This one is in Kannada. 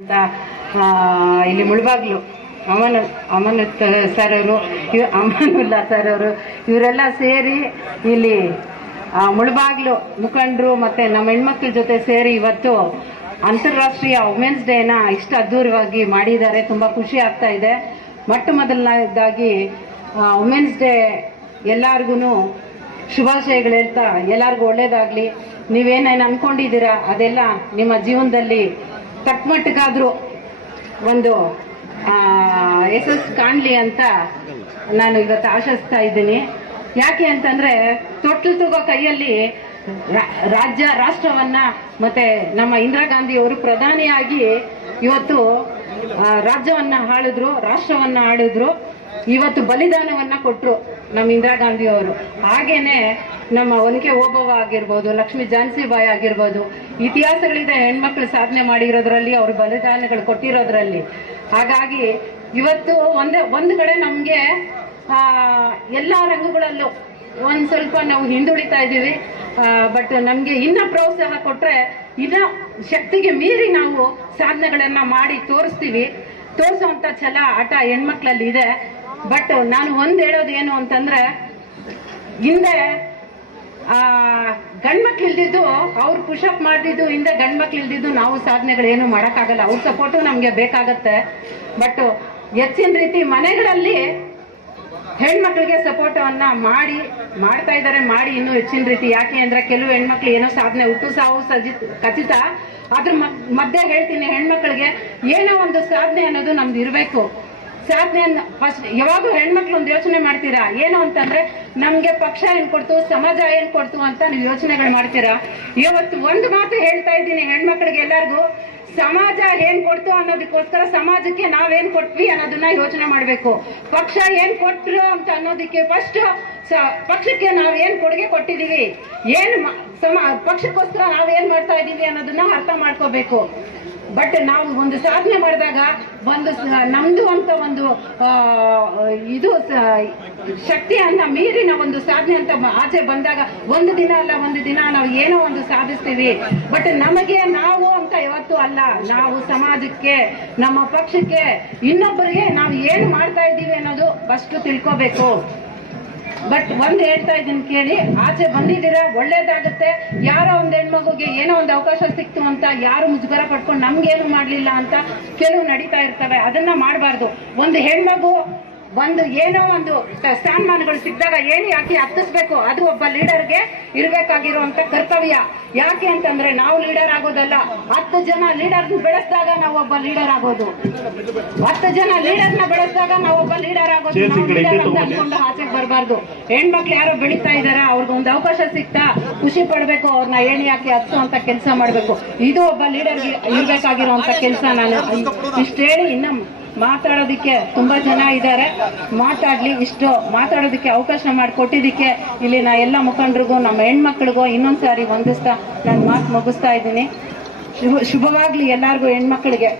ಅಂತ ಇಲ್ಲಿ ಮುಳುಬಾಗ್ಲು. ಅಮನ, ಅಮನತ್ ಸರ್ ಅವರು, ಇವ್, ಅಮನುಲ್ಲಾ ಸರ್ ಅವರು, ಇವರೆಲ್ಲ ಸೇರಿ ಇಲ್ಲಿ ಮುಳಬಾಗ್ಲು ಮುಖಂಡರು ಮತ್ತೆ ನಮ್ಮ ಹೆಣ್ಮಕ್ಳ ಜೊತೆ ಸೇರಿ ಇವತ್ತು ಅಂತಾರಾಷ್ಟ್ರೀಯ ವುಮೆನ್ಸ್ ಡೇನ ಇಷ್ಟು ಅದ್ದೂರವಾಗಿ ಮಾಡಿದ್ದಾರೆ. ತುಂಬ ಖುಷಿ ಆಗ್ತಾ ಇದೆ. ಮೊಟ್ಟ ಮೊದಲನೇದಾಗಿ ವುಮೆನ್ಸ್ ಡೇ ಎಲ್ಲಾರ್ಗು ಶುಭಾಶಯಗಳು ಹೇಳ್ತಾ ಎಲ್ಲರಿಗೂ ಒಳ್ಳೇದಾಗ್ಲಿ. ನೀವೇನೇನು ಅನ್ಕೊಂಡಿದ್ದೀರಾ ಅದೆಲ್ಲ ನಿಮ್ಮ ಜೀವನದಲ್ಲಿ ತಕ್ಕಮಟ್ಟಿಗಾದ್ರೂ ಒಂದು ಯಶಸ್ಸು ಕಾಣಲಿ ಅಂತ ನಾನು ಇವತ್ತು ಆಶಿಸ್ತಾ ಇದ್ದೀನಿ. ಯಾಕೆ ಅಂತಂದ್ರೆ ತೊಟ್ಲು ತಗೋ ಕೈಯಲ್ಲಿ ರಾಜ್ಯ, ರಾಷ್ಟ್ರವನ್ನ ಮತ್ತೆ ನಮ್ಮ ಇಂದಿರಾ ಗಾಂಧಿ ಅವರು ಪ್ರಧಾನಿಯಾಗಿ ಇವತ್ತು ರಾಜ್ಯವನ್ನ ಆಳಿದ್ರು, ರಾಷ್ಟ್ರವನ್ನ ಆಳಿದ್ರು, ಇವತ್ತು ಬಲಿದಾನವನ್ನ ಕೊಟ್ರು ನಮ್ಮ ಇಂದಿರಾ ಗಾಂಧಿ ಅವರು. ಹಾಗೇನೆ ನಮ್ಮ ಒನಕೆ ಓಬವ್ವ ಆಗಿರ್ಬೋದು, ಲಕ್ಷ್ಮಿ ಜಾನ್ಸಿಬಾಯ್ ಆಗಿರ್ಬೋದು, ಇತಿಹಾಸಗಳಿಂದ ಹೆಣ್ಮಕ್ಳು ಸಾಧನೆ ಮಾಡಿರೋದ್ರಲ್ಲಿ ಅವ್ರ ಬಲಿದಾನಗಳು ಕೊಟ್ಟಿರೋದ್ರಲ್ಲಿ. ಹಾಗಾಗಿ ಇವತ್ತು ಒಂದೇ, ಒಂದು ಕಡೆ ನಮಗೆ ಎಲ್ಲ ರಂಗಗಳಲ್ಲೂ ಒಂದು ಸ್ವಲ್ಪ ನಾವು ಹಿಂದುಳಿತಾ ಇದ್ದೀವಿ. ಬಟ್ ನಮಗೆ ಇನ್ನ ಪ್ರೋತ್ಸಾಹ ಕೊಟ್ಟರೆ ಇನ್ನ ಶಕ್ತಿಗೆ ಮೀರಿ ನಾವು ಸಾಧನೆಗಳನ್ನು ಮಾಡಿ ತೋರಿಸ್ತೀವಿ. ತೋರಿಸುವಂಥ ಛಲ, ಆಟ ಹೆಣ್ಮಕ್ಳಲ್ಲಿ ಇದೆ. ಬಟ್ ನಾನು ಒಂದು ಹೇಳೋದು ಏನು ಅಂತಂದರೆ, ಹಿಂದೆ ಆ, ಗಂಡ್ಮಕ್ಳು ಇಲ್ದಿದ್ದು ಅವ್ರು ಪುಷಪ್ ಮಾಡಿದ್ದು ಹಿಂದೆ ಗಂಡ್ಮಕ್ಳು ಇಲ್ದಿದ್ದು ನಾವು ಸಾಧನೆಗಳು ಏನು ಮಾಡೋಕ್ಕಾಗಲ್ಲ. ಅವ್ರ ಸಪೋರ್ಟು ನಮಗೆ ಬೇಕಾಗತ್ತೆ. ಬಟ್ ಹೆಚ್ಚಿನ ರೀತಿ ಮನೆಗಳಲ್ಲಿ ಹೆಣ್ಮಕ್ಳಿಗೆ ಸಪೋರ್ಟವನ್ನ ಮಾಡಿ, ಮಾಡ್ತಾ ಇದ್ದಾರೆ ಮಾಡಿ ಇನ್ನೂ ಹೆಚ್ಚಿನ ರೀತಿ. ಯಾಕೆ ಅಂದ್ರೆ ಕೆಲವು ಹೆಣ್ಮಕ್ಳು ಏನೋ ಸಾಧನೆ ಹುಟ್ಟು ಸಾವು ಸಜಿ ಖಚಿತ. ಅದ್ರ ಮಧ್ಯೆ ಹೇಳ್ತೀನಿ, ಹೆಣ್ಮಕ್ಳಿಗೆ ಏನೋ ಒಂದು ಸಾಧನೆ ಅನ್ನೋದು ನಮ್ದು ಇರಬೇಕು. ಸಾಧನೆ ಫಸ್ಟ್ ಯಾವಾಗ್ಲೂ ಹೆಣ್ಮಕ್ಳು ಒಂದು ಯೋಚನೆ ಮಾಡ್ತೀರಾ? ಏನು ಅಂತಂದ್ರೆ, ನಮ್ಗೆ ಪಕ್ಷ ಏನ್ ಕೊಡ್ತು, ಸಮಾಜ ಏನ್ ಕೊಡ್ತು ಅಂತ ನೀವು ಯೋಚನೆಗಳು ಮಾಡ್ತೀರಾ? ಇವತ್ತು ಒಂದು ಮಾತು ಹೇಳ್ತಾ ಇದ್ದೀನಿ ಹೆಣ್ಮಕ್ಳಿಗೆ ಎಲ್ಲರಿಗೂ, ಸಮಾಜ ಏನ್ ಕೊಡ್ತು ಅನ್ನೋದಕ್ಕೋಸ್ಕರ ಸಮಾಜಕ್ಕೆ ನಾವೇನ್ ಕೊಟ್ವಿ ಅನ್ನೋದನ್ನ ಯೋಚನೆ ಮಾಡ್ಬೇಕು. ಪಕ್ಷ ಏನ್ ಕೊಟ್ರು ಅಂತ ಅನ್ನೋದಕ್ಕೆ ಫಸ್ಟ್ ಪಕ್ಷಕ್ಕೆ ನಾವ್ ಏನ್ ಕೊಡುಗೆ ಕೊಟ್ಟಿದೀವಿ? ಏನ್ ಪಕ್ಷಕ್ಕೋಸ್ಕರ ನಾವ್ ಏನ್ ಮಾಡ್ತಾ ಇದೀವಿ ಅನ್ನೋದನ್ನ ಅರ್ಥ ಮಾಡ್ಕೋಬೇಕು. ಬಟ್ ನಾವು ಒಂದು ಸಾಧನೆ ಮಾಡಿದಾಗ ಒಂದು ನಮ್ದು ಅಂತ ಒಂದು ಇದು ಶಕ್ತಿ ಶಕ್ತಿಯನ್ನ ಮೀರಿನ ಒಂದು ಸಾಧನೆ ಅಂತ ಆಚೆ ಬಂದಾಗ ಒಂದು ದಿನ ಅಲ್ಲ, ಒಂದು ದಿನ ನಾವು ಏನೋ ಒಂದು ಸಾಧಿಸ್ತೀವಿ. ಬಟ್ ನಮಗೆ ನಾವು ಅಂತ ಯಾವತ್ತೂ ಅಲ್ಲ. ನಾವು ಸಮಾಜಕ್ಕೆ, ನಮ್ಮ ಪಕ್ಷಕ್ಕೆ ಇನ್ನೊಬ್ಬರಿಗೆ ನಾವು ಏನು ಮಾಡ್ತಾ ಇದ್ದೀವಿ ಅನ್ನೋದು ಫಸ್ಟ್ ತಿಳ್ಕೋಬೇಕು. ಬಟ್ ಒಂದ್ ಹೇಳ್ತಾ ಇದ್ದೀನಿ ಕೇಳಿ, ಆಚೆ ಬಂದಿದ್ದೀರಾ, ಒಳ್ಳೇದಾಗುತ್ತೆ, ಯಾರೋ ಒಂದ್ ಹೆಣ್ಮಗುಗೆ ಏನೋ ಒಂದು ಅವಕಾಶ ಸಿಕ್ತು ಅಂತ ಯಾರು ಮುಜುಗರ ಪಡ್ಕೊಂಡು ನಮ್ಗೇನು ಮಾಡ್ಲಿಲ್ಲ ಅಂತ ಕೆಲವು ನಡೀತಾ ಇರ್ತವೆ, ಅದನ್ನ ಮಾಡಬಾರ್ದು. ಒಂದು ಹೆಣ್ಮಗು ಒಂದು ಏನೋ ಒಂದು ಸ್ಥಾನಮಾನಗಳು ಸಿಕ್ಕಿದಾಗ ಏನು ಯಾಕೆ ಹತ್ತಿಸ್ಬೇಕು? ಅದು ಒಬ್ಬ ಲೀಡರ್ಗೆ ಇರಬೇಕಾಗಿರುವಂತ ಕರ್ತವ್ಯ. ಯಾಕೆ ಅಂತಂದ್ರೆ ನಾವು ಲೀಡರ್ ಆಗೋದಲ್ಲ. ಹತ್ತು ಜನ ಲೀಡರ್ ಬೆಳೆಸಿದಾಗ ನಾವು ಒಬ್ಬ ಲೀಡರ್ ಆಗೋದು. ಹತ್ತು ಜನ ಲೀಡರ್ನ ಬೆಳೆಸಿದಾಗ ನಾವು ಒಬ್ಬ ಲೀಡರ್ ಆಗೋದು. ನಾವು ಲೀಡರ್ ಅಂತ ಅನ್ಕೊಂಡು ಆಚೆಗೆ ಬರಬಾರ್ದು. ಹೆಣ್ಮಕ್ಳು ಯಾರೋ ಬೆಳೀತಾ ಇದಾರ ಅವ್ರಿಗೆ ಒಂದು ಅವಕಾಶ ಸಿಗ್ತಾ ಖುಷಿ ಪಡ್ಬೇಕು ಅವ್ರನ್ನ ಏಣಿ ಹಾಕಿ ಹತ್ತು ಅಂತ ಕೆಲಸ ಮಾಡ್ಬೇಕು. ಇದು ಒಬ್ಬ ಲೀಡರ್ ಇರ್ಬೇಕಾಗಿರುವಂತ ಕೆಲಸ ನಾನು ಇಷ್ಟು ಹೇಳಿ ಇನ್ನ ಮಾತಾಡೋದಿಕ್ಕೆ ತುಂಬಾ ಜನ ಇದ್ದಾರೆ. ಮಾತಾಡ್ಲಿ, ಇಷ್ಟು ಮಾತಾಡೋದಕ್ಕೆ ಅವಕಾಶ ಮಾಡಿಕೊಟ್ಟಿದ್ದಕ್ಕೆ ಇಲ್ಲಿನ ಎಲ್ಲ ಮುಖಂಡರಿಗೂ, ನಮ್ಮ ಹೆಣ್ಮಕ್ಳಿಗೂ ಇನ್ನೊಂದ್ಸಾರಿ ವಂದಿಸ್ತಾ ನಾನು ಮಾತು ಮುಗಿಸ್ತಾ ಇದ್ದೀನಿ. ಶುಭ, ಶುಭವಾಗ್ಲಿ ಎಲ್ಲರಿಗೂ ಹೆಣ್ಮಕ್ಳಿಗೆ.